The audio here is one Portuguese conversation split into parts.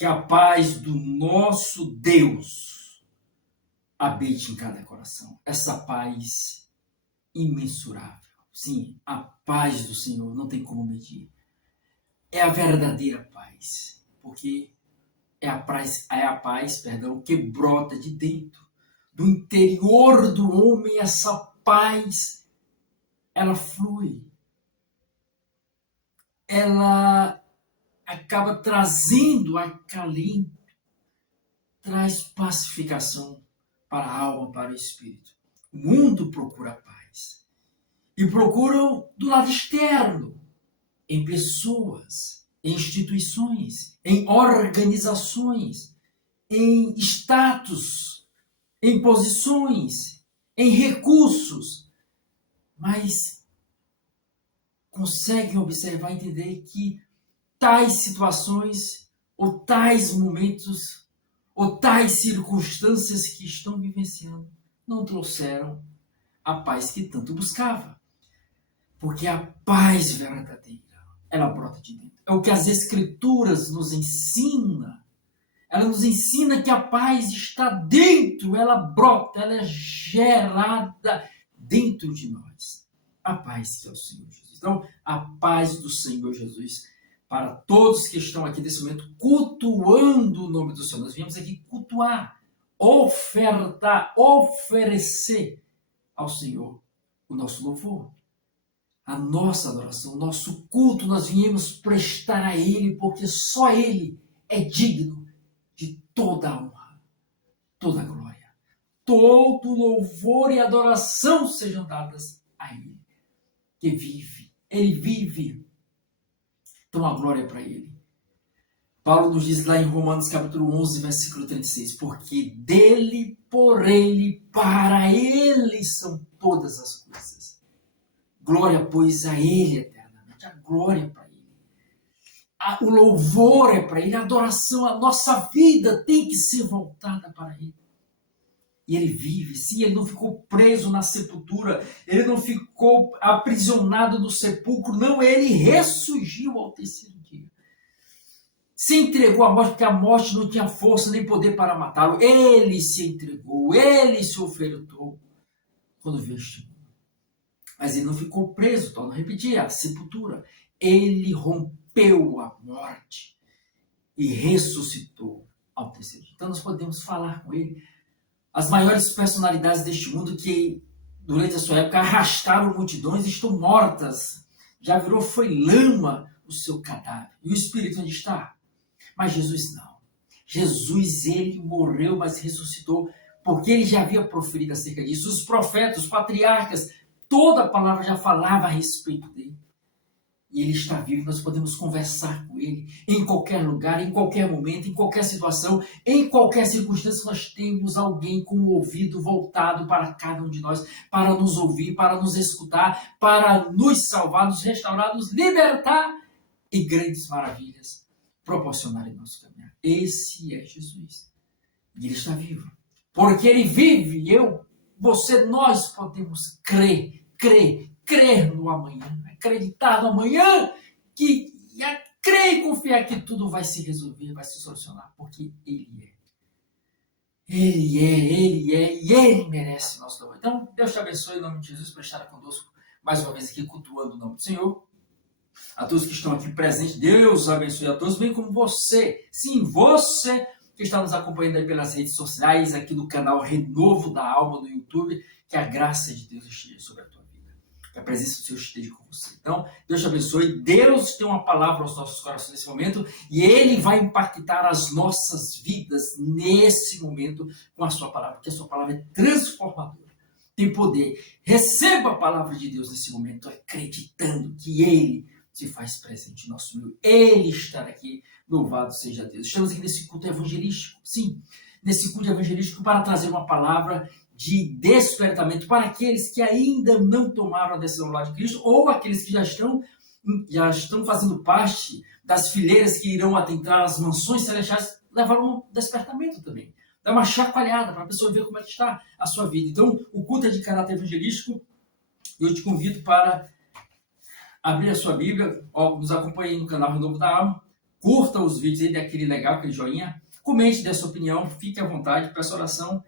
Que a paz do nosso Deus habite em cada coração. Essa paz imensurável. Sim, a paz do Senhor não tem como medir. É a verdadeira paz, porque é a paz, que brota de dentro, do interior do homem. Essa paz, ela flui, ela acaba trazendo acalento, traz pacificação para a alma, para o espírito. O mundo procura paz e procuram do lado externo, em pessoas, em instituições, em organizações, em status, em posições, em recursos, mas conseguem observar e entender que tais situações, ou tais momentos, ou tais circunstâncias que estão vivenciando, não trouxeram a paz que tanto buscava. Porque a paz verdadeira, ela brota de dentro. É o que as Escrituras nos ensina. Ela nos ensina que a paz está dentro, ela brota, ela é gerada dentro de nós. A paz que é o Senhor Jesus. Então, a paz do Senhor Jesus para todos que estão aqui nesse momento cultuando o nome do Senhor. Nós viemos aqui cultuar, ofertar, oferecer ao Senhor o nosso louvor, a nossa adoração, o nosso culto. Nós viemos prestar a Ele, porque só Ele é digno de toda a honra, toda a glória, todo louvor e adoração sejam dadas a Ele, que vive, Ele vive. Então a glória é para Ele. Paulo nos diz lá em Romanos capítulo 11, versículo 36, porque dele, por Ele, para Ele são todas as coisas. Glória, pois, a Ele eternamente. A glória é para Ele. O louvor é para Ele. A adoração, a nossa vida tem que ser voltada para Ele. E Ele vive. Sim, Ele não ficou preso na sepultura. Ele não ficou aprisionado no sepulcro. Não, Ele ressurgiu ao terceiro dia. Se entregou à morte, porque a morte não tinha força nem poder para matá-lo. Ele se entregou. Ele se ofertou quando veio este mundo. Mas ele não ficou preso, torno a repetir, a sepultura. Ele rompeu a morte e ressuscitou ao terceiro dia. Então nós podemos falar com ele. As maiores personalidades deste mundo que durante a sua época arrastaram multidões estão mortas. Já virou, foi lama o seu cadáver. E o Espírito onde está? Mas Jesus não. Jesus, ele morreu, mas ressuscitou, porque ele já havia proferido acerca disso. Os profetas, os patriarcas, toda a palavra já falava a respeito dele. E ele está vivo, nós podemos conversar com ele em qualquer lugar, em qualquer momento, em qualquer situação, em qualquer circunstância. Nós temos alguém com o ouvido voltado para cada um de nós, para nos ouvir, para nos escutar, para nos salvar, nos restaurar, nos libertar e grandes maravilhas proporcionar em nosso caminhar. Esse é Jesus. E ele está vivo. Porque ele vive, você, nós podemos crer no amanhã, acreditar no amanhã, crer e confiar que tudo vai se resolver, vai se solucionar, porque Ele é. E Ele merece o nosso louvor. Então, Deus te abençoe em nome de Jesus por estar conosco mais uma vez aqui cultuando o nome do Senhor. A todos que estão aqui presentes, Deus abençoe a todos, bem como você, sim, você que está nos acompanhando aí pelas redes sociais, aqui no canal Renovo da Alma no YouTube, que a graça de Deus esteja sobre a tua vida, que a presença do Senhor esteja com você. Então, Deus te abençoe, Deus tem uma palavra aos nossos corações nesse momento, e Ele vai impactar as nossas vidas nesse momento com a sua palavra, porque a sua palavra é transformadora, tem poder. Receba a palavra de Deus nesse momento, acreditando que Ele se faz presente no nosso meio. Ele está aqui, louvado seja Deus. Estamos aqui nesse culto evangelístico, sim, nesse culto evangelístico para trazer uma palavra de despertamento para aqueles que ainda não tomaram a decisão do lado de Cristo, ou aqueles que já estão fazendo parte das fileiras que irão adentrar as mansões celestiais, levar um despertamento também. Dá uma chacoalhada para a pessoa ver como é que está a sua vida. Então, o culto é de caráter evangelístico. Eu te convido para abrir a sua Bíblia, nos acompanhe no canal Renovo da Alma. curta os vídeos aí, dê aquele legal, aquele joinha, comente, dê a sua opinião, fique à vontade, peça oração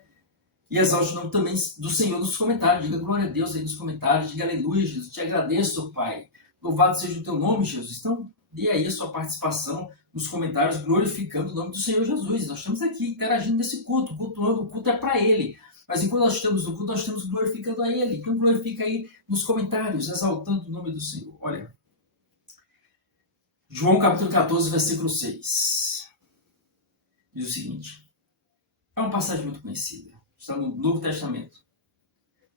e exalte o nome também do Senhor nos comentários. Diga glória a Deus aí nos comentários, diga aleluia, Jesus, te agradeço, Pai. Louvado seja o teu nome, Jesus. Então, dê aí a sua participação nos comentários, glorificando o nome do Senhor Jesus. Nós estamos aqui interagindo nesse culto, cultuando, o culto é para Ele. Mas enquanto nós estamos no culto, nós estamos glorificando a Ele. Então glorifica aí nos comentários, exaltando o nome do Senhor. Olha, João capítulo 14, versículo 6. Diz o seguinte, é uma passagem muito conhecida. Está no Novo Testamento.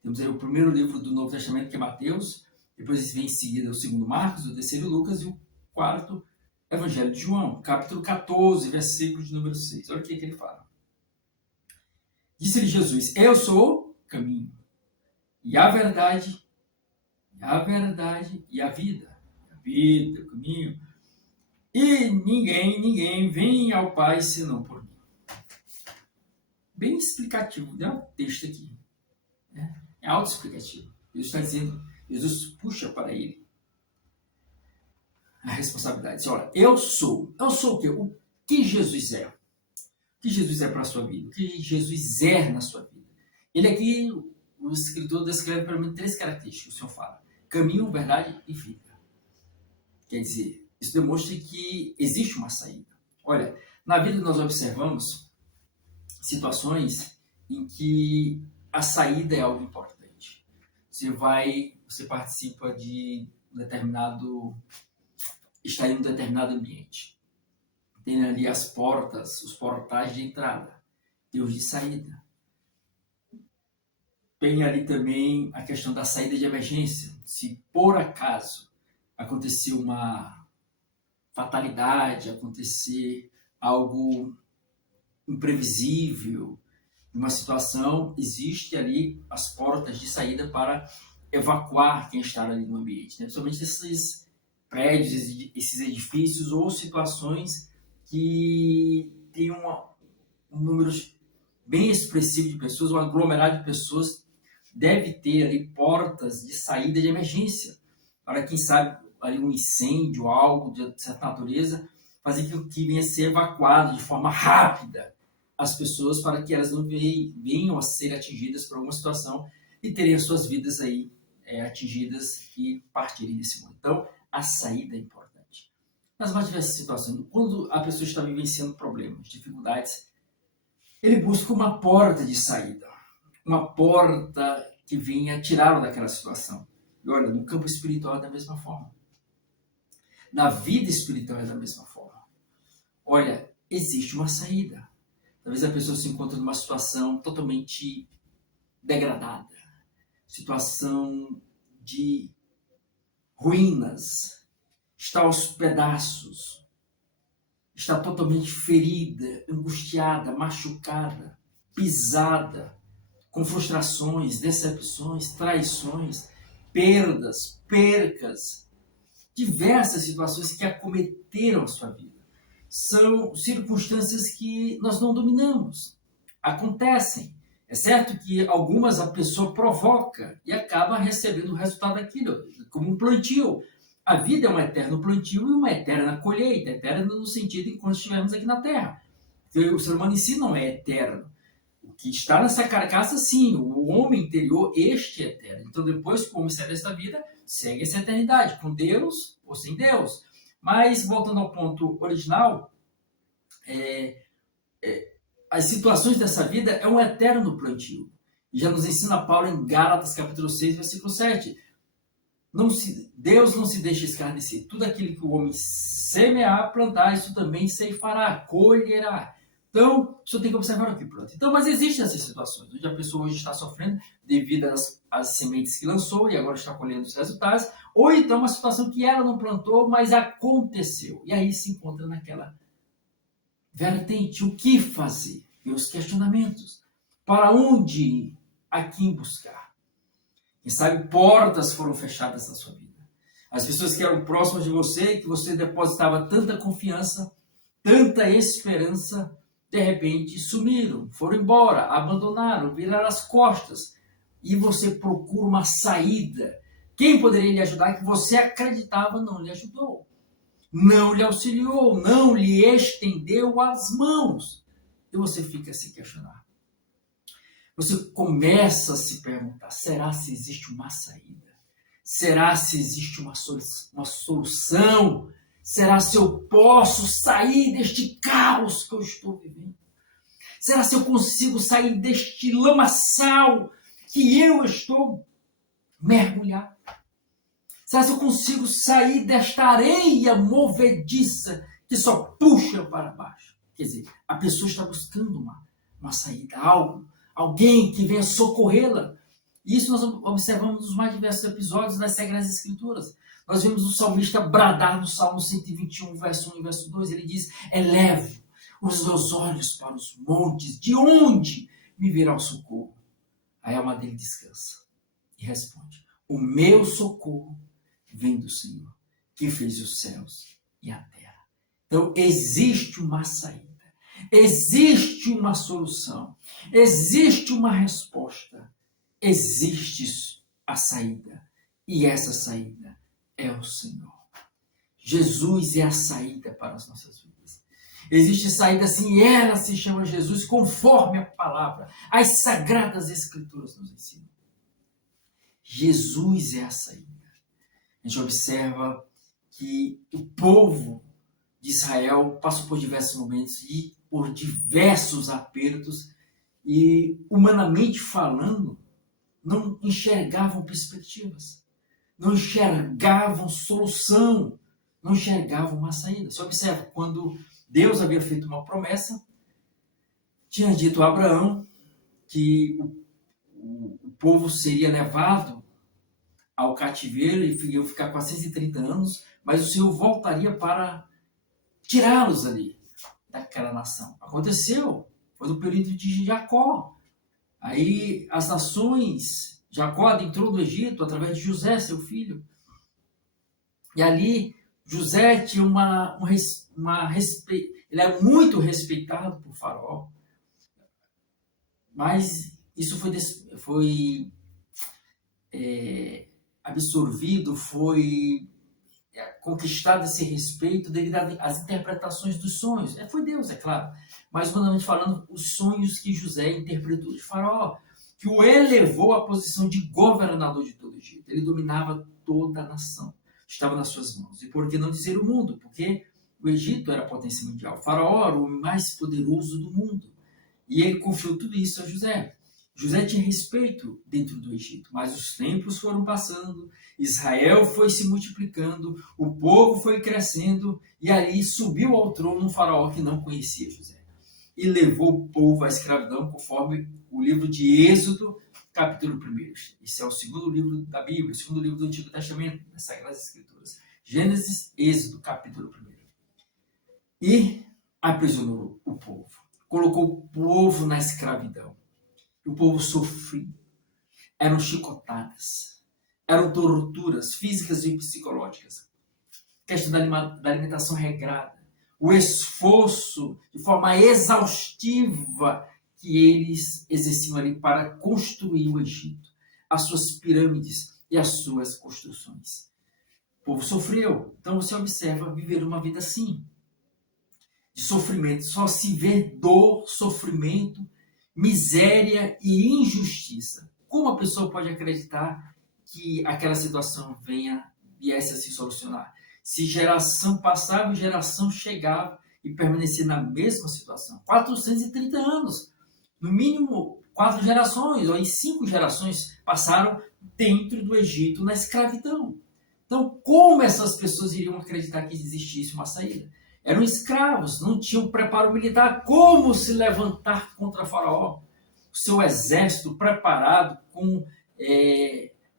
Temos aí o primeiro livro do Novo Testamento, que é Mateus. Depois vem em seguida o segundo Marcos, o terceiro Lucas e o quarto Evangelho de João, capítulo 14, versículo de número 6. Olha o que ele fala. Disse-lhe Jesus, eu sou o caminho, e a verdade, e a vida. A vida, o caminho. E ninguém vem ao Pai senão por mim. Bem explicativo, né? O texto aqui. Né? É autoexplicativo. Jesus está dizendo, Jesus puxa para ele a responsabilidade. Diz, olha, eu sou o quê? O que Jesus é? O que Jesus é para a sua vida? O que Jesus é na sua vida? Ele aqui, o escritor descreve para mim 3 características, o Senhor fala. Caminho, verdade e vida. Quer dizer, isso demonstra que existe uma saída. Olha, na vida nós observamos situações em que a saída é algo importante. Você participa de está em um determinado ambiente. Tem ali as portas, os portais de entrada, tem os de saída. Tem ali também a questão da saída de emergência. Se por acaso acontecer uma fatalidade, acontecer algo imprevisível, uma situação, existe ali as portas de saída para evacuar quem está ali no ambiente, né? Principalmente esses prédios, esses edifícios ou situações que tem um número bem expressivo de pessoas, um aglomerado de pessoas, deve ter ali portas de saída de emergência, para quem sabe ali um incêndio, algo de certa natureza, fazer com que venha a ser evacuado de forma rápida as pessoas, para que elas não venham a ser atingidas por alguma situação e terem as suas vidas aí atingidas e partirem desse mundo. Então, a saída é importante. Nas mais diversas situações, quando a pessoa está vivenciando problemas, dificuldades, ele busca uma porta de saída, uma porta que venha tirá-lo daquela situação. E olha, no campo espiritual é da mesma forma. Na vida espiritual é da mesma forma. Olha, existe uma saída. Talvez a pessoa se encontre numa situação totalmente degradada, situação de ruínas, está aos pedaços, está totalmente ferida, angustiada, machucada, pisada, com frustrações, decepções, traições, percas, diversas situações que acometeram a sua vida. São circunstâncias que nós não dominamos, acontecem. É certo que algumas a pessoa provoca e acaba recebendo o resultado daquilo, como um plantio. A vida é um eterno plantio e uma eterna colheita, eterna no sentido enquanto estivermos aqui na Terra. Porque o ser humano em si não é eterno. O que está nessa carcaça, sim, o homem interior, este é eterno. Então, depois que o homem sai desta vida, segue essa eternidade, com Deus ou sem Deus. Mas, voltando ao ponto original, as situações dessa vida é um eterno plantio. E já nos ensina Paulo em Gálatas, capítulo 6, versículo 7. Deus não se deixa escarnecer. Tudo aquilo que o homem semear, plantar, isso também ceifará, colherá. Então, isso tem que observar aqui, pronto. Então, mas existem essas situações, onde a pessoa hoje está sofrendo devido às sementes que lançou e agora está colhendo os resultados, ou então uma situação que ela não plantou, mas aconteceu. E aí se encontra naquela vertente, o que fazer? E os questionamentos. Para onde ir? A quem buscar? Quem sabe portas foram fechadas na sua vida. As pessoas que eram próximas de você, que você depositava tanta confiança, tanta esperança, de repente sumiram, foram embora, abandonaram, viraram as costas. E você procura uma saída. Quem poderia lhe ajudar que você acreditava não lhe ajudou. não lhe auxiliou, não lhe estendeu as mãos. E você fica a se questionar. Você começa a se perguntar, será se existe uma saída? Será se existe uma solução? Será se eu posso sair deste caos que eu estou vivendo? Será se eu consigo sair deste lamaçal que eu estou mergulhado? Será se eu consigo sair desta areia movediça que só puxa para baixo? Quer dizer, a pessoa está buscando uma saída, alguém que venha socorrê-la. Isso nós observamos nos mais diversos episódios das Sagradas Escrituras. Nós vemos o salmista bradar no Salmo 121, verso 1 e verso 2. Ele diz, elevo os meus olhos para os montes, de onde me virá o socorro? Aí a alma dele descansa e responde, o meu socorro vem do Senhor, que fez os céus e a terra. Então existe uma saída, existe uma solução, existe uma resposta, existe a saída, e essa saída é o Senhor. Jesus é a saída para as nossas vidas. Existe saída sim, e ela se chama Jesus, conforme a palavra, as Sagradas Escrituras nos ensinam. Jesus é a saída. A gente observa que o povo de Israel passou por diversos momentos e por diversos apertos e, humanamente falando, não enxergavam perspectivas, não enxergavam solução, não enxergavam uma saída. Você observa, quando Deus havia feito uma promessa, tinha dito a Abraão que o povo seria levado ao cativeiro e iam ficar 430 anos, mas o Senhor voltaria para tirá-los ali, daquela nação. Aconteceu, foi no período de Jacó. Aí as nações, Jacó adentrou no Egito através de José, seu filho. E ali José tinha ele era muito respeitado por Faraó. Mas isso foi absorvido, foi conquistado esse respeito devido às interpretações dos sonhos. Foi Deus, é claro. Mas, humanamente falando, os sonhos que José interpretou de Faraó, que o elevou à posição de governador de todo o Egito. Ele dominava toda a nação. Estava nas suas mãos. E por que não dizer o mundo? Porque o Egito era a potência mundial. Faraó era o homem mais poderoso do mundo. E ele confiou tudo isso a José. José tinha respeito dentro do Egito, mas os tempos foram passando, Israel foi se multiplicando, o povo foi crescendo, e ali subiu ao trono um faraó que não conhecia José. E levou o povo à escravidão, conforme o livro de Êxodo, capítulo 1. Esse é o segundo livro da Bíblia, o segundo livro do Antigo Testamento, das Sagradas Escrituras. Gênesis, Êxodo, capítulo 1. E aprisionou o povo, colocou o povo na escravidão. O povo sofria, eram chicotadas, eram torturas físicas e psicológicas, questão da alimentação regrada, o esforço de forma exaustiva que eles exerciam ali para construir o Egito, as suas pirâmides e as suas construções. O povo sofreu, então você observa viver uma vida assim, de sofrimento, só se vê dor, sofrimento, miséria e injustiça. Como a pessoa pode acreditar que aquela situação viesse a se solucionar? Se geração passava e geração chegava e permanecia na mesma situação. 430 anos. No mínimo 4 gerações, ou em 5 gerações, passaram dentro do Egito na escravidão. Então, como essas pessoas iriam acreditar que existisse uma saída? Eram escravos, não tinham preparo militar. Como se levantar contra Faraó? O seu exército preparado com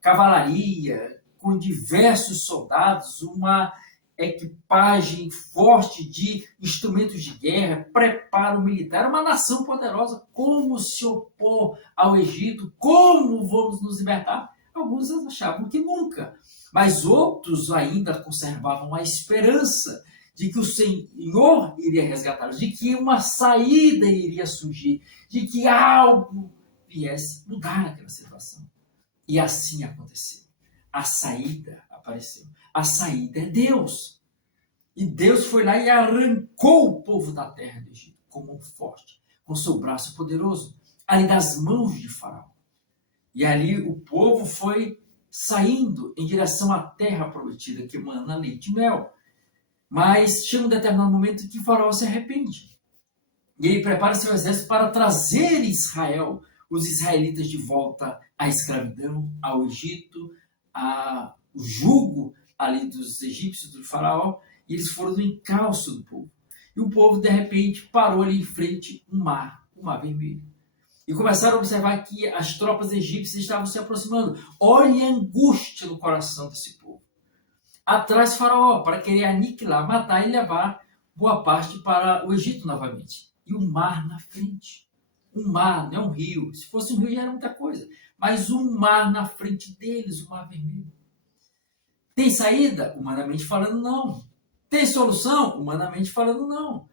cavalaria, com diversos soldados, uma equipagem forte de instrumentos de guerra, preparo militar, uma nação poderosa. Como se opor ao Egito? Como vamos nos libertar? Alguns achavam que nunca, mas outros ainda conservavam a esperança de que o Senhor iria resgatá-los, de que uma saída iria surgir, de que algo viesse mudar aquela situação. E assim aconteceu. A saída apareceu. A saída é Deus. E Deus foi lá e arrancou o povo da terra do Egito com mão forte, com seu braço poderoso, ali das mãos de Faraó. E ali o povo foi saindo em direção à terra prometida que mana leite e mel. Mas chega um determinado momento que Faraó se arrepende. E ele prepara seu exército para trazer Israel, os israelitas, de volta à escravidão, ao Egito, ao jugo ali dos egípcios, do faraó, e eles foram no encalço do povo. E o povo, de repente, parou ali em frente ao mar, o Mar Vermelho. E começaram a observar que as tropas egípcias estavam se aproximando. Olha a angústia no coração desse povo. Atrás Faraó, para querer aniquilar, matar e levar boa parte para o Egito novamente. E o mar na frente. Um mar, não é um rio. Se fosse um rio já era muita coisa. Mas um mar na frente deles, o Mar Vermelho. Tem saída? Humanamente falando, não. Tem solução? Humanamente falando, não.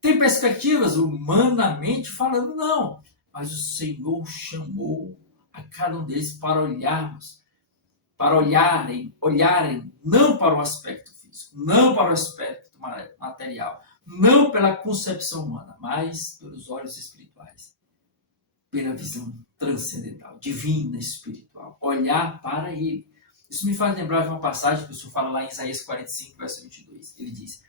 Tem perspectivas? Humanamente falando, não. Mas o Senhor chamou a cada um deles para olharmos, para olharem não para o aspecto físico, não para o aspecto material, não pela concepção humana, mas pelos olhos espirituais, pela visão transcendental, divina, espiritual, olhar para Ele. Isso me faz lembrar de uma passagem que o Senhor fala lá em Isaías 45, verso 22. Ele diz: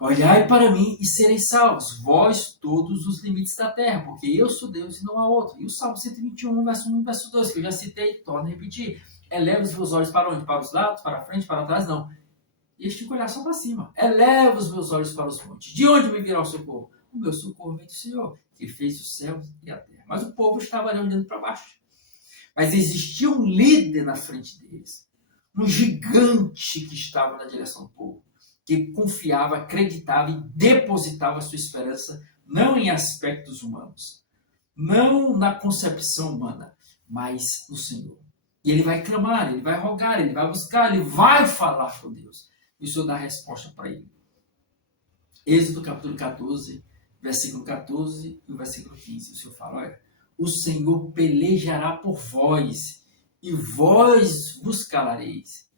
olhai para mim e sereis salvos, vós todos os limites da terra, porque eu sou Deus e não há outro. E o Salmo 121, verso 1, verso 2, que eu já citei, torno a repetir. Eleva os meus olhos para onde? Para os lados, para frente, para trás? Não. E este olhar só para cima. Eleva os meus olhos para os montes. De onde me virá o socorro? O meu socorro vem do Senhor, que fez os céus e a terra. Mas o povo estava ali olhando para baixo. Mas existia um líder na frente deles. Um gigante que estava na direção do povo, que confiava, acreditava e depositava sua esperança não em aspectos humanos, não na concepção humana, mas no Senhor. E ele vai clamar, ele vai rogar, ele vai buscar, ele vai falar com Deus. E o Senhor dá a resposta para ele. Êxodo capítulo 14, versículo 14 e o versículo 15. O Senhor fala: olha, o Senhor pelejará por vós e vós vos calareis.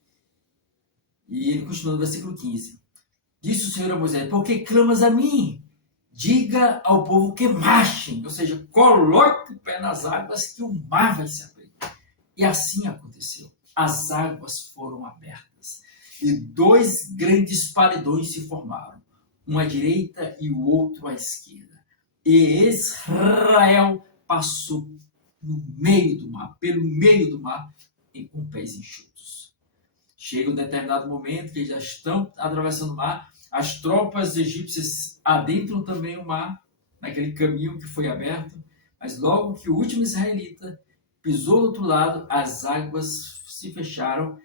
E ele continua no versículo 15. Disse o Senhor a Moisés: por que clamas a mim? Diga ao povo que marchem, ou seja, coloque o pé nas águas que o mar vai se abrir. E assim aconteceu. As águas foram abertas e dois grandes paredões se formaram, um à direita e o outro à esquerda. E Israel passou no meio do mar, pelo meio do mar, com pés enxutos. Chega um determinado momento que eles já estão atravessando o mar, as tropas egípcias adentram também o mar, naquele caminho que foi aberto, mas logo que o último israelita pisou do outro lado, as águas se fecharam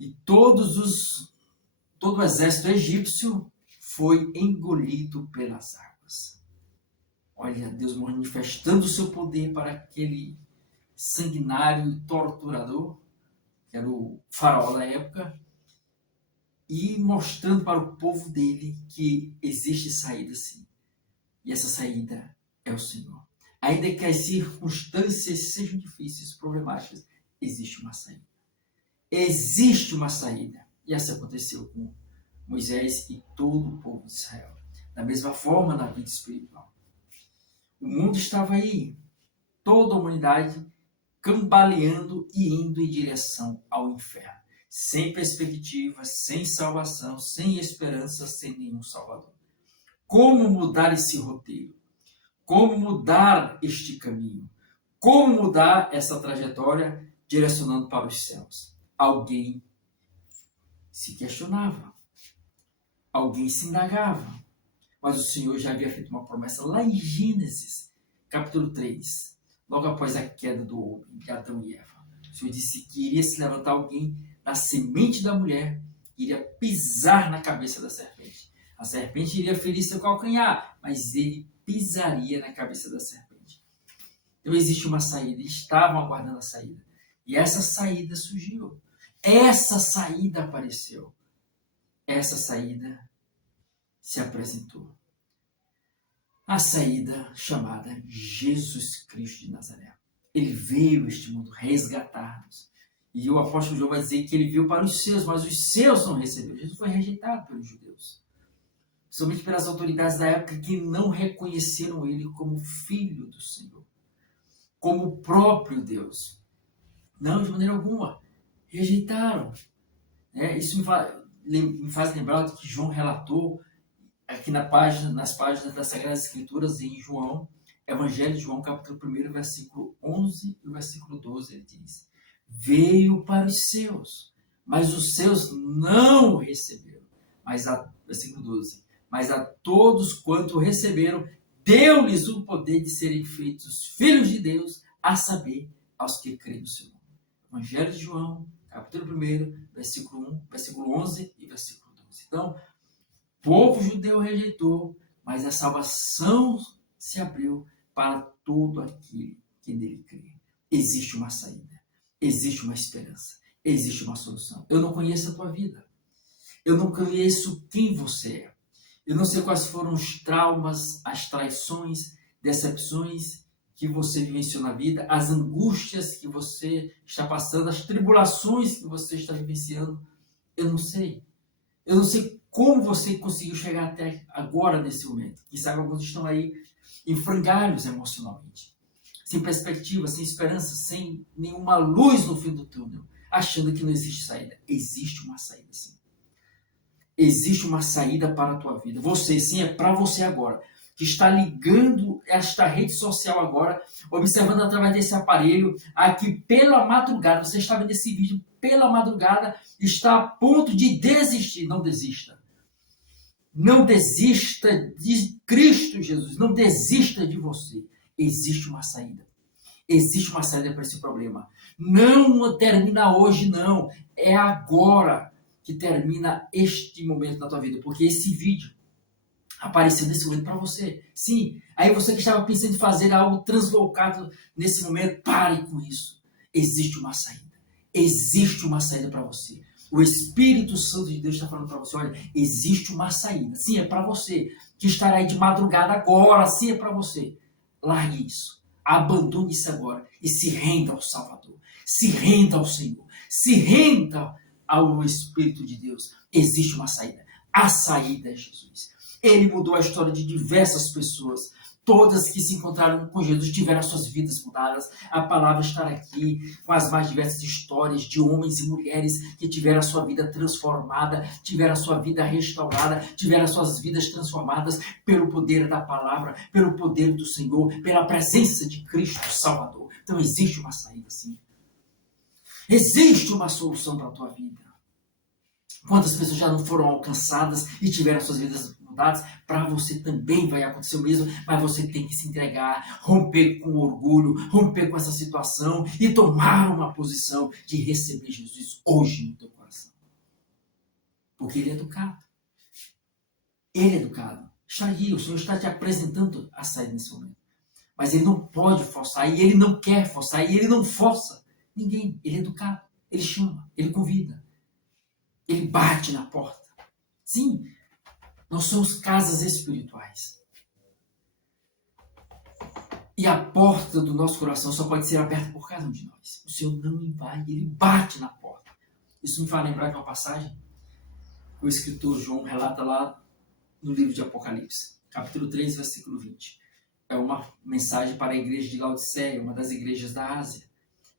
e todo o exército egípcio foi engolido pelas águas. Olha, Deus manifestando o seu poder para aquele sanguinário e torturador, que era o faraó da época, e mostrando para o povo dele que existe saída sim. E essa saída é o Senhor. Ainda que as circunstâncias sejam difíceis, problemáticas, existe uma saída. Existe uma saída. E essa aconteceu com Moisés e todo o povo de Israel. Da mesma forma na vida espiritual. O mundo estava aí, toda a humanidade cambaleando e indo em direção ao inferno. Sem perspectiva, sem salvação, sem esperança, sem nenhum salvador. Como mudar esse roteiro? Como mudar este caminho? Como mudar essa trajetória direcionando para os céus? Alguém se questionava. Alguém se indagava. Mas o Senhor já havia feito uma promessa lá em Gênesis, capítulo 3, logo após a queda do homem, de Adão e Eva. O Senhor disse que iria se levantar alguém da semente da mulher, que iria pisar na cabeça da serpente. A serpente iria ferir seu calcanhar, mas ele pisaria na cabeça da serpente. Então existe uma saída, eles estavam aguardando a saída. E essa saída surgiu. Essa saída apareceu. Essa saída se apresentou. A saída chamada Jesus Cristo de Nazaré. Ele veio a este mundo resgatar-nos. E o apóstolo João vai dizer que ele veio para os seus, mas os seus não receberam. Jesus foi rejeitado pelos judeus, somente pelas autoridades da época que não reconheceram ele como filho do Senhor, como o próprio Deus. Não, de maneira alguma. Rejeitaram. Isso me faz lembrar do que João relatou aqui nas páginas das Sagradas Escrituras em João, Evangelho de João, capítulo 1, versículo 11 e versículo 12, ele diz: veio para os seus, mas os seus não o receberam. Versículo 12: mas a todos quanto receberam, deu-lhes o poder de serem feitos filhos de Deus, a saber, aos que creem no seu nome. Evangelho de João, capítulo 1, versículo 1, versículo 11 e versículo 12. Então, o povo judeu rejeitou, mas a salvação se abriu para todo aquele que nele crê. Existe uma saída, existe uma esperança, existe uma solução. Eu não conheço a tua vida, eu não conheço quem você é, eu não sei quais foram os traumas, as traições, decepções que você vivenciou na vida, as angústias que você está passando, as tribulações que você está vivenciando. Eu não sei. Eu não sei como você conseguiu chegar até agora nesse momento. Quem sabe alguns estão aí em frangalhos emocionalmente, sem perspectiva, sem esperança, sem nenhuma luz no fim do túnel, achando que não existe saída. Existe uma saída, sim. Existe uma saída para a tua vida. Você, sim, é para você agora, que está ligando esta rede social agora, observando através desse aparelho, aqui pela madrugada, você está vendo esse vídeo pela madrugada, está a ponto de desistir. Não desista. Não desista de Cristo Jesus. Não desista de você. Existe uma saída. Existe uma saída para esse problema. Não termina hoje, não. É agora que termina este momento na tua vida. Porque esse vídeo apareceu nesse momento para você. Sim, aí você que estava pensando em fazer algo translocado nesse momento, pare com isso. Existe uma saída. Existe uma saída para você. O Espírito Santo de Deus está falando para você, olha, existe uma saída. Sim, é para você que estará aí de madrugada agora. Sim, é para você. Largue isso. Abandone isso agora e se renda ao Salvador. Se renda ao Senhor. Se renda ao Espírito de Deus. Existe uma saída. A saída é Jesus. Ele mudou a história de diversas pessoas. Todas que se encontraram com Jesus tiveram as suas vidas mudadas. A palavra está aqui com as mais diversas histórias de homens e mulheres que tiveram a sua vida transformada, tiveram a sua vida restaurada, tiveram as suas vidas transformadas pelo poder da palavra, pelo poder do Senhor, pela presença de Cristo Salvador. Então existe uma saída, sim. Existe uma solução para a tua vida. Quantas pessoas já não foram alcançadas e tiveram suas vidas mudadas? Para você também vai acontecer o mesmo, mas você tem que se entregar, romper com o orgulho, romper com essa situação e tomar uma posição de receber Jesus hoje no teu coração. Porque Ele é educado. Ele é educado. Está aí, o Senhor está te apresentando a saída nesse momento. Mas Ele não pode forçar, e Ele não quer forçar, e Ele não força ninguém. Ele é educado, Ele chama, Ele convida. Ele bate na porta. Sim, nós somos casas espirituais. E a porta do nosso coração só pode ser aberta por cada um de nós. O Senhor não invade, Ele bate na porta. Isso me faz lembrar de uma passagem que o escritor João relata lá no livro de Apocalipse, capítulo 3, versículo 20. É uma mensagem para a igreja de Laodiceia, uma das igrejas da Ásia.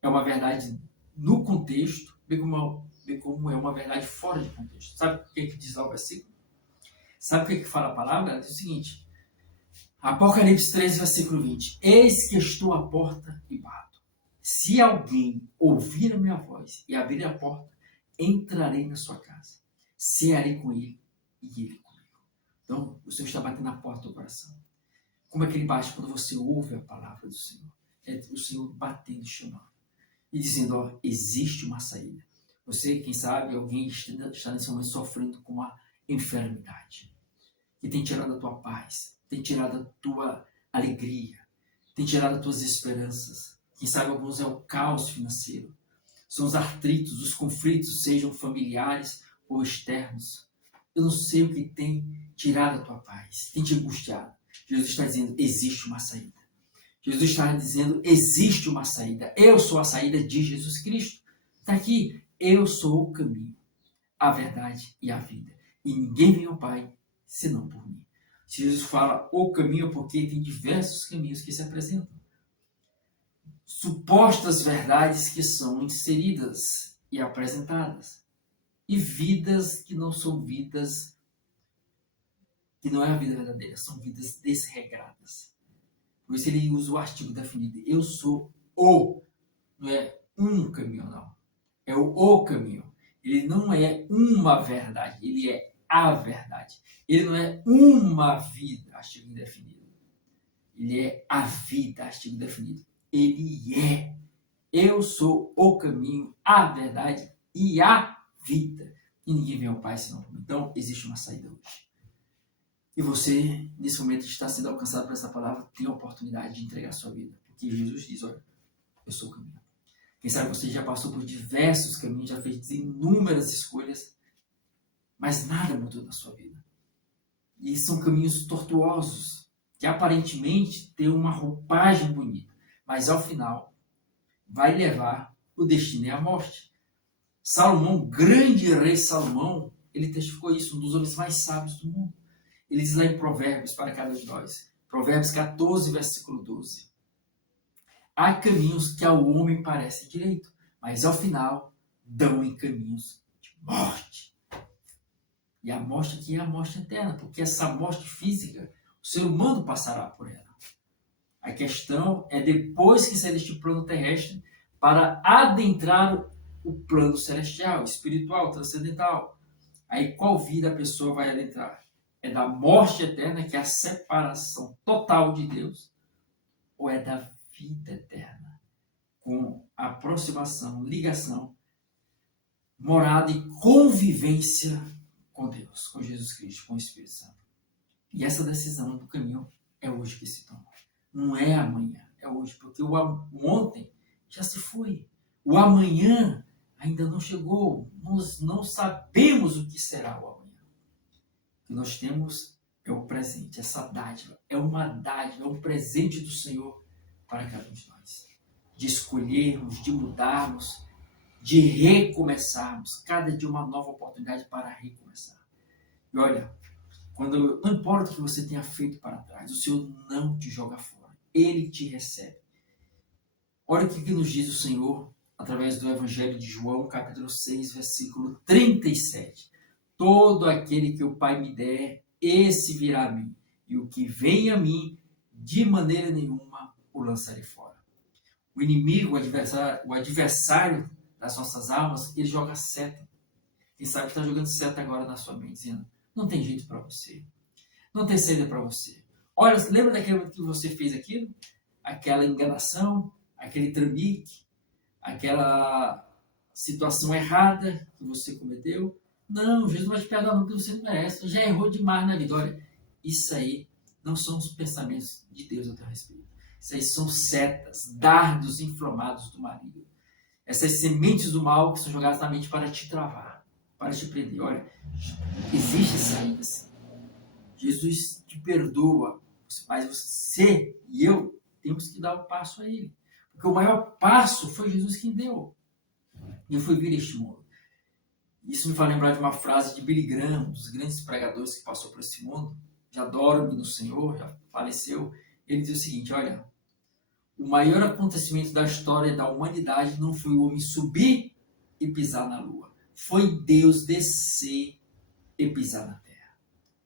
É uma verdade no contexto, bem como é uma verdade fora de contexto. Sabe o que diz lá o versículo? Sabe o que fala a palavra? Diz o seguinte, Apocalipse 13, versículo 20. Eis que estou à porta e bato. Se alguém ouvir a minha voz e abrir a porta, entrarei na sua casa. Cearei com ele e ele comigo. Então, o Senhor está batendo na porta do coração. Como é que ele bate quando você ouve a palavra do Senhor? É o Senhor batendo e chamando. E dizendo, ó, existe uma saída. Você, quem sabe, alguém está nesse momento sofrendo com uma enfermidade que tem tirado a tua paz, tem tirado a tua alegria, tem tirado as tuas esperanças. Quem sabe alguns é o caos financeiro, são os artritos, os conflitos, sejam familiares ou externos. Eu não sei o que tem tirado a tua paz, tem te angustiado. Jesus está dizendo, existe uma saída. Jesus está dizendo, existe uma saída. Eu sou a saída de Jesus Cristo. Está aqui, eu sou o caminho, a verdade e a vida. E ninguém vem ao Pai senão por mim. Se Jesus fala o caminho, porque tem diversos caminhos que se apresentam. Supostas verdades que são inseridas e apresentadas. E vidas que não são vidas, que não é a vida verdadeira, são vidas desregradas. Por isso ele usa o artigo definido. Eu sou o, não é um caminho, não. É o caminho. Ele não é uma verdade, ele é a verdade. Ele não é uma vida, artigo indefinido. Ele é a vida, artigo definido. Ele é. Eu sou o caminho, a verdade e a vida. E ninguém vem ao Pai senão por mim. Então, existe uma saída hoje. E você, nesse momento, está sendo alcançado por essa palavra, tem a oportunidade de entregar a sua vida. Porque Jesus diz, olha, eu sou o caminho. Quem sabe você já passou por diversos caminhos, já fez inúmeras escolhas, mas nada mudou na sua vida. E são caminhos tortuosos, que aparentemente têm uma roupagem bonita, mas ao final vai levar o destino é a morte. Salomão, grande rei Salomão, ele testificou isso, um dos homens mais sábios do mundo. Ele diz lá em Provérbios para cada um de nós, Provérbios 14, versículo 12. Há caminhos que ao homem parecem direito, mas ao final dão em caminhos de morte. E a morte aqui é a morte eterna, porque essa morte física, o ser humano passará por ela. A questão é depois que sair deste plano terrestre, para adentrar o plano celestial, espiritual, transcendental. Aí qual vida a pessoa vai adentrar? É da morte eterna, que é a separação total de Deus, ou é da vida eterna, com aproximação, ligação, morada e convivência com Deus, com Jesus Cristo, com o Espírito Santo. E essa decisão do caminho é hoje que se toma. Não é amanhã, é hoje, porque o ontem já se foi. O amanhã ainda não chegou. Nós não sabemos o que será o amanhã. O que nós temos é o presente, essa dádiva. É uma dádiva, é um presente do Senhor para cada um de nós. De escolhermos, de mudarmos, de recomeçarmos. Cada dia uma nova oportunidade para recomeçar. E olha, não importa o que você tenha feito para trás, o Senhor não te joga fora. Ele te recebe. Olha o que nos diz o Senhor através do Evangelho de João, capítulo 6, versículo 37. Todo aquele que o Pai me der, esse virá a mim. E o que vem a mim, de maneira nenhuma o lançarei fora. O inimigo, o adversário das nossas almas, ele joga seta. Quem sabe está jogando seta agora na sua mente, dizendo, não tem jeito para você. Não tem saída para você. Olha, lembra daquele momento que você fez aquilo? Aquela enganação, aquele trambique, aquela situação errada que você cometeu? Não, Jesus vai te perdoar porque você não merece. Você já errou demais na vida. Olha, isso aí não são os pensamentos de Deus a teu respeito. Isso aí são setas, dardos inflamados do maligno. Essas sementes do mal que são jogadas na mente para te travar, para te prender. Olha, existe saída sim. Jesus te perdoa, mas você e eu temos que dar o passo a Ele. Porque o maior passo foi Jesus quem deu. E foi vir este mundo. Isso me faz lembrar de uma frase de Billy Graham, um dos grandes pregadores que passou por esse mundo. Já dorme no Senhor, já faleceu. Ele diz o seguinte, olha, o maior acontecimento da história da humanidade não foi o homem subir e pisar na lua. Foi Deus descer e pisar na terra.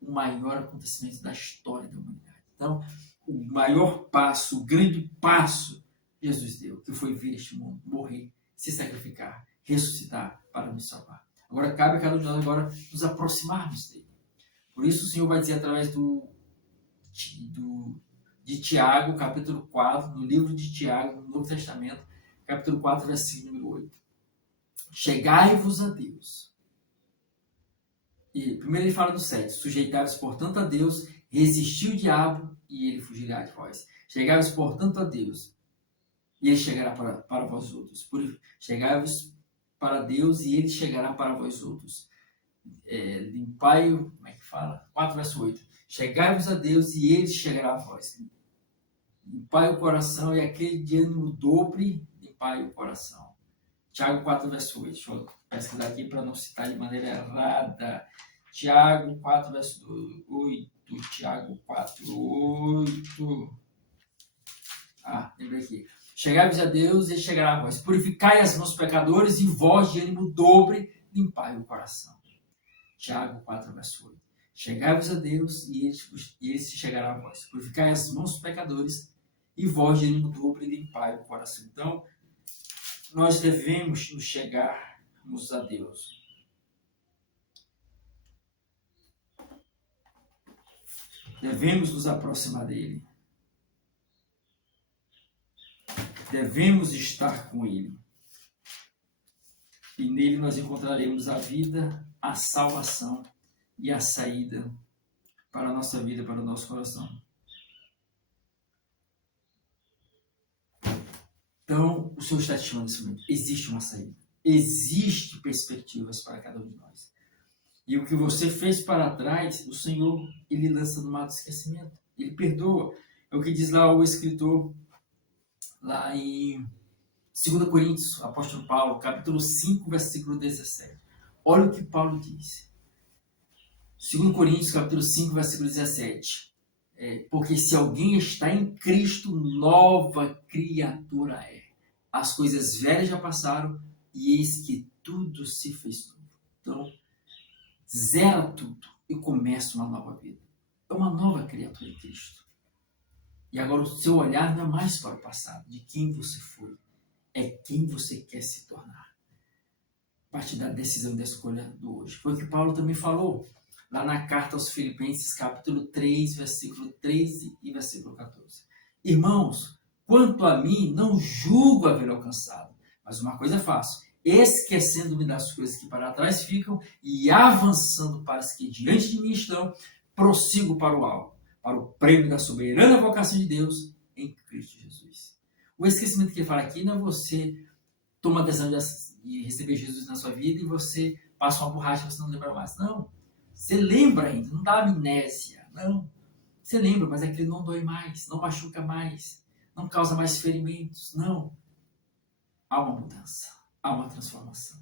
O maior acontecimento da história da humanidade. Então, o maior passo, o grande passo, Jesus deu, que foi vir a este mundo, morrer, se sacrificar, ressuscitar para nos salvar. Agora, cabe a cada um de nós agora nos aproximarmos dele. Por isso, o Senhor vai dizer através de Tiago, capítulo 4, no livro de Tiago, no Novo Testamento, capítulo 4, versículo número 8. Chegai-vos a Deus. E primeiro ele fala do 7. Sujeitai-vos, portanto, a Deus, resistiu o diabo e ele fugirá de vós. Chegai-vos, portanto, a Deus e ele chegará para vós outros. Chegai-vos para Deus e ele chegará para vós outros. Limpai, como é que fala? 4, verso 8. Chegai-vos a Deus e ele chegará a vós. Limpai o coração e aquele de ânimo dobre, limpai o coração. Tiago 4, verso 8. Deixa eu pesquisar aqui para não citar de maneira errada. Tiago 4, verso 8. Tiago 4, 8. Lembrei aqui. Chegai-vos a Deus e chegará a vós. Purificai as mãos pecadores e vós de ânimo dobre, limpai o coração. Tiago 4, verso 8. Chegai-vos a Deus e ele se chegará a vós. Purificai as mãos pecadores e vós de ânimo dobre, limpai o coração. Então, nós devemos nos chegarmos a Deus. Devemos nos aproximar dele. Devemos estar com ele. E nele nós encontraremos a vida, a salvação e a saída para a nossa vida, para o nosso coração. Então, o Senhor está te chamando nesse momento. Existe uma saída. Existem perspectivas para cada um de nós. E o que você fez para trás, o Senhor, Ele lança no mar do esquecimento. Ele perdoa. É o que diz lá o escritor, lá em 2 Coríntios, apóstolo Paulo, capítulo 5, versículo 17. Olha o que Paulo diz. 2 Coríntios, capítulo 5, versículo 17. Porque se alguém está em Cristo, nova criatura é. As coisas velhas já passaram e eis que tudo se fez novo. Então, zera tudo e começa uma nova vida. É uma nova criatura em Cristo. E agora o seu olhar não é mais para o passado, de quem você foi. É quem você quer se tornar. A partir da decisão da escolha do hoje. Foi o que Paulo também falou lá na carta aos Filipenses, capítulo 3, versículo 13 e versículo 14. Irmãos, quanto a mim, não julgo haver alcançado, mas uma coisa faço, esquecendo-me das coisas que para trás ficam e avançando para as que diante de mim estão, prossigo para o alvo, para o prêmio da soberana vocação de Deus em Cristo Jesus. O esquecimento que ele fala aqui não é você toma a decisão de receber Jesus na sua vida e você passa uma borracha e você não lembra mais. Não. Você lembra ainda, não dá amnésia. Não. Você lembra, mas aquilo não dói mais, não machuca mais, não causa mais ferimentos. Não. Há uma mudança, há uma transformação.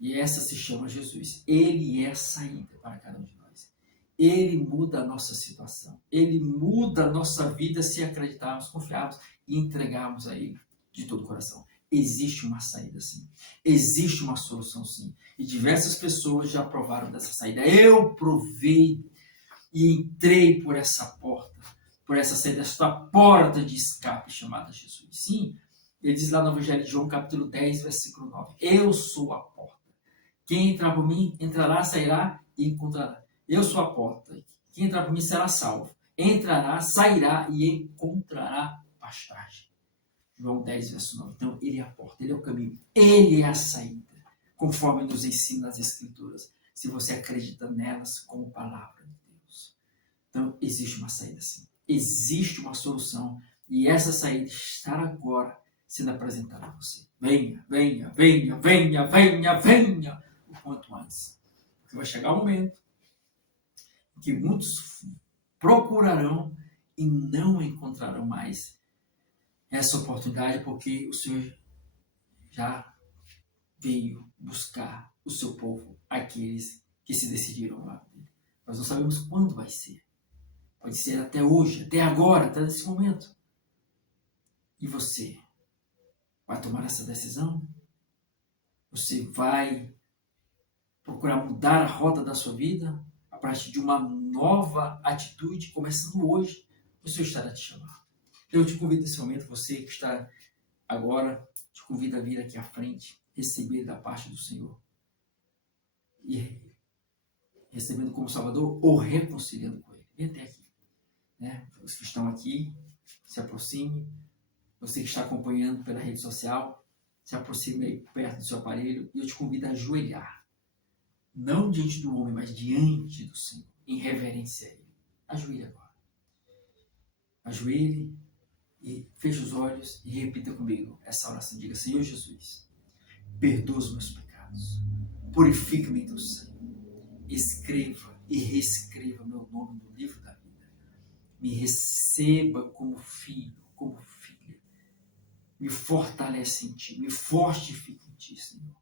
E essa se chama Jesus. Ele é a saída para cada um de nós. Ele muda a nossa situação. Ele muda a nossa vida se acreditarmos, confiarmos e entregarmos a Ele de todo o coração. Existe uma saída, sim. Existe uma solução, sim. E diversas pessoas já provaram dessa saída. Eu provei e entrei por essa porta, por essa saída, esta porta de escape chamada Jesus. Sim, ele diz lá no Evangelho de João, capítulo 10, versículo 9. Eu sou a porta. Quem entrar por mim, entrará, sairá e encontrará. Eu sou a porta. Quem entrar por mim será salvo. Entrará, sairá e encontrará pastagem. João 10, verso 9. Então, ele é a porta, ele é o caminho, ele é a saída, conforme nos ensina as Escrituras, se você acredita nelas como palavra de Deus. Então, existe uma saída sim. Existe uma solução e essa saída está agora sendo apresentada a você. Venha, venha, venha, venha, venha, venha, o quanto antes. Porque vai chegar um momento em que muitos procurarão e não encontrarão mais essa oportunidade, porque o Senhor já veio buscar o seu povo, aqueles que se decidiram lá. Nós não sabemos quando vai ser. Pode ser até hoje, até agora, até nesse momento. E você vai tomar essa decisão? Você vai procurar mudar a rota da sua vida a partir de uma nova atitude, começando hoje? O Senhor estará te chamando. Eu te convido nesse momento, você que está agora, te convido a vir aqui à frente, receber da parte do Senhor. E recebendo como Salvador ou reconciliando com Ele. Vem até aqui. Né? Os que estão aqui, se aproxime. Você que está acompanhando pela rede social, se aproxime aí perto do seu aparelho. E eu te convido a ajoelhar. Não diante do homem, mas diante do Senhor. Em reverência a Ele. Ajoelhe agora. Ajoelhe. E feche os olhos e repita comigo essa oração. Diga: Senhor Jesus, perdoa os meus pecados, purifica-me em teu sangue, escreva e reescreva meu nome no livro da vida, me receba como filho, como filha, Me fortalece em Ti, me fortifica em Ti, Senhor.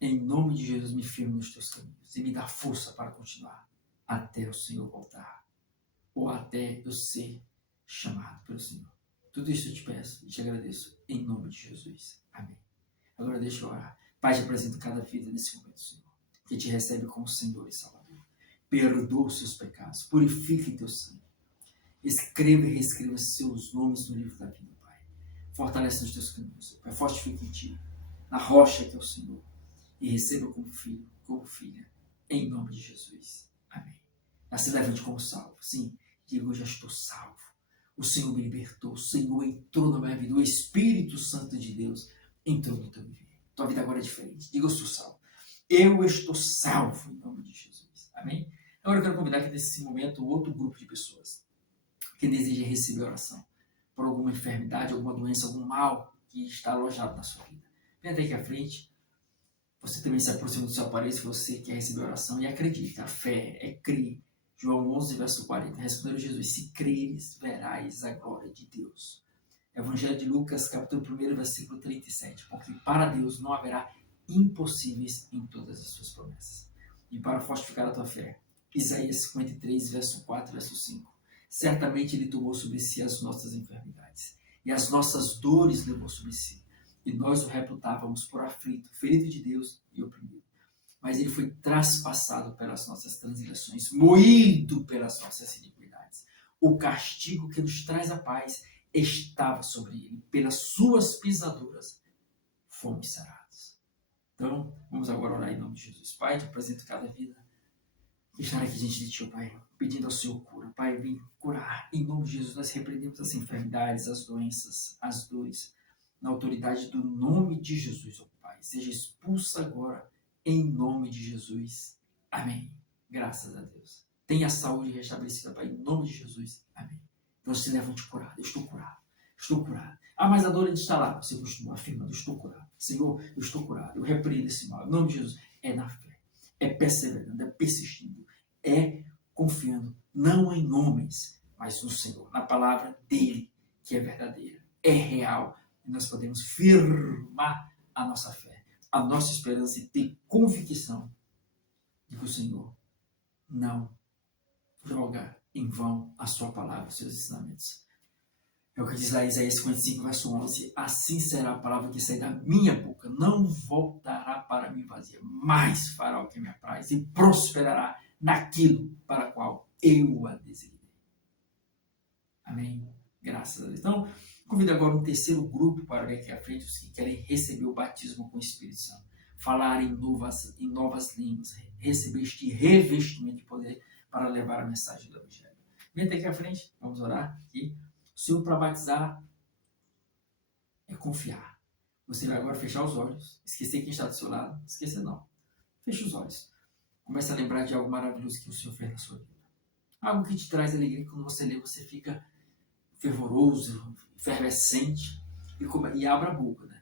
Em nome de Jesus, me firme nos Teus caminhos e me dá força para continuar até o Senhor voltar ou até eu ser chamado pelo Senhor. Tudo isso eu te peço e te agradeço em nome de Jesus. Amém. Agora deixa eu orar. Pai, te apresento cada vida nesse momento, Senhor, que te recebe como Senhor e Salvador. Perdoa os seus pecados, purifique teu sangue. Escreva e reescreva seus nomes no livro da vida, Pai. Fortalece nos teus caminhos, Pai. Fortifique em Ti, na rocha que é o Senhor. E receba como filho, como filha, em nome de Jesus. Amém. Se levante como salvo. Sim, diga, eu já estou salvo. O Senhor me libertou, o Senhor entrou na minha vida, o Espírito Santo de Deus entrou no teu viver. Tua vida agora é diferente. Diga, eu sou salvo. Eu estou salvo em nome de Jesus. Amém? Agora eu quero convidar aqui nesse momento outro grupo de pessoas que deseja receber oração por alguma enfermidade, alguma doença, algum mal que está alojado na sua vida. Vem até aqui à frente. Você também se aproxima do seu aparelho se você quer receber oração e acredita. A fé é crer. João 11, verso 40. Respondeu Jesus: se creres, verás a glória de Deus. Evangelho de Lucas, capítulo 1, versículo 37. Porque para Deus não haverá impossíveis em todas as suas promessas. E para fortificar a tua fé, Isaías 53, verso 4, verso 5. Certamente Ele tomou sobre si as nossas enfermidades e as nossas dores levou sobre si. E nós o reputávamos por aflito, ferido de Deus e oprimido. Mas Ele foi traspassado pelas nossas transgressões, moído pelas nossas iniquidades. O castigo que nos traz a paz estava sobre Ele. Pelas suas pisaduras fomos sarados. Então, vamos agora orar em nome de Jesus. Pai, te apresento cada vida que está aqui diante de Ti, Pai, pedindo ao Senhor cura. Pai, vem curar. Em nome de Jesus, nós repreendemos as enfermidades, as doenças, as dores, na autoridade do nome de Jesus, ó Pai. Seja expulsa agora, em nome de Jesus. Amém. Graças a Deus. Tenha a saúde restabelecida, Pai, em nome de Jesus. Amém. Então se levante curado. Eu estou curado. Estou curado. Ah, mas a dor ainda está lá. Você continua afirmando: eu estou curado. Senhor, eu estou curado. Eu repreendo esse mal. Em nome de Jesus. É na fé. É perseverando. É persistindo. É confiando. Não em homens, mas no Senhor. Na palavra dele, que é verdadeira. É real. E nós podemos firmar a nossa fé, a nossa esperança e ter convicção de que o Senhor não joga em vão a sua palavra, os seus ensinamentos. É o que diz lá Isaías 55, verso 11. Assim será a palavra que sai da minha boca. Não voltará para mim vazia, mas fará o que me apraz e prosperará naquilo para o qual eu a designei. Amém? Graças a Deus. Então, convido agora um terceiro grupo para vir aqui à frente, os que querem receber o batismo com o Espírito Santo. Falar em novas línguas, receber este revestimento de poder para levar a mensagem do Evangelho. Vem até aqui à frente, vamos orar aqui. O Senhor, para batizar, é confiar. Você vai agora fechar os olhos, esquecer quem está do seu lado, esquecer não. Feche os olhos. Comece a lembrar de algo maravilhoso que o Senhor fez na sua vida. Algo que te traz alegria, quando você lê, você fica fervoroso, efervescente, e abre a boca, né?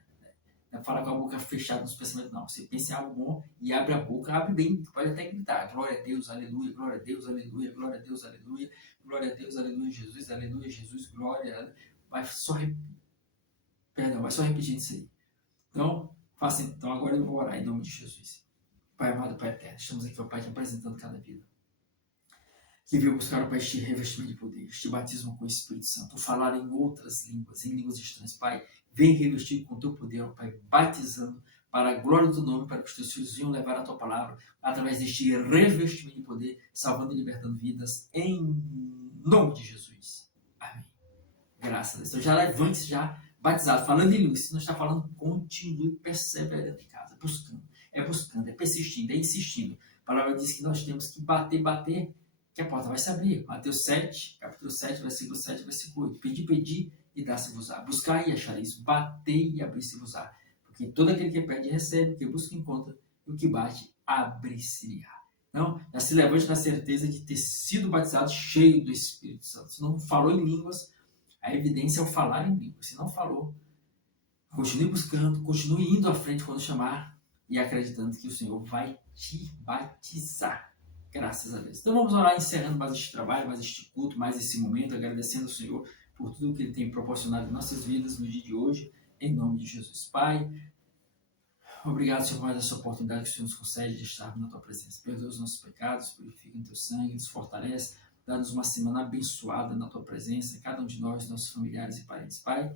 Não fala com a boca fechada nos pensamentos, não. Você pensa em algo bom e abre a boca, abre bem, pode até gritar: glória a Deus, aleluia, glória a Deus, aleluia, glória a Deus, aleluia, glória a Deus, aleluia, Jesus, glória. Vai só repetindo isso aí. Então, faça então, agora eu vou orar em nome de Jesus. Pai amado, Pai eterno, estamos aqui, ó Pai, te apresentando cada vida que veio buscar, Pai, este revestimento de poder, este batismo com o Espírito Santo, falar em outras línguas, em línguas estranhas. Pai, vem revestido com o teu poder, ó Pai, batizando para a glória do nome, para que os teus filhos venham levar a tua palavra através deste revestimento de poder, salvando e libertando vidas, em nome de Jesus. Amém. Graças a Deus. Então já levante-se já batizado, falando em línguas. Se não está falando, continue perseverando em casa, buscando, é persistindo, é insistindo. A palavra diz que nós temos que bater, que a porta vai se abrir. Mateus 7, capítulo 7, versículo 7, versículo 8. Pedir e dá-se-vos-á. Buscar e achareis. Bater e abrir-se-vos-á. Porque todo aquele que pede, recebe. O que busca, encontra. E o que bate, abrir-se-lhe-á. Então, já se levante na certeza de ter sido batizado cheio do Espírito Santo. Se não falou em línguas, a evidência é o falar em línguas. Se não falou, continue buscando, continue indo à frente quando chamar e acreditando que o Senhor vai te batizar. Graças a Deus. Então vamos orar encerrando mais este trabalho, mais este culto, mais esse momento, agradecendo ao Senhor por tudo que Ele tem proporcionado em nossas vidas no dia de hoje, em nome de Jesus. Pai, obrigado, Senhor, por mais essa oportunidade que o Senhor nos concede de estar na Tua presença. Perdoa os nossos pecados, purifica em Teu sangue, nos fortalece, dá-nos uma semana abençoada na Tua presença, cada um de nós, nossos familiares e parentes. Pai,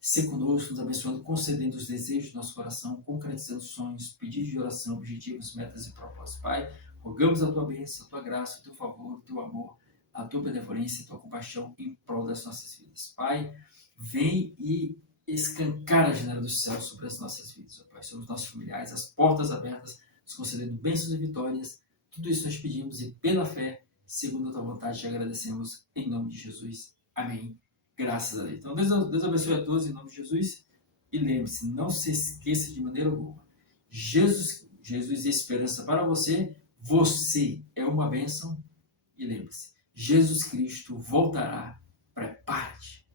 ser conosco, nos abençoando, concedendo os desejos do nosso coração, concretizando sonhos, pedidos de oração, objetivos, metas e propósitos. Pai, rogamos a Tua bênção, a Tua graça, o Teu favor, o Teu amor, a Tua benevolência, a Tua compaixão em prol das nossas vidas. Pai, vem e escancar a janela do céu sobre as nossas vidas, ó Pai, sobre os nossos familiares, as portas abertas, nos concedendo bênçãos e vitórias. Tudo isso nós pedimos e pela fé, segundo a Tua vontade, te agradecemos em nome de Jesus. Amém. Graças a Deus. Então, Deus abençoe a todos em nome de Jesus. E lembre-se, não se esqueça de maneira alguma. Jesus é esperança para você. Você é uma bênção. E lembre-se, Jesus Cristo voltará. Prepare-te.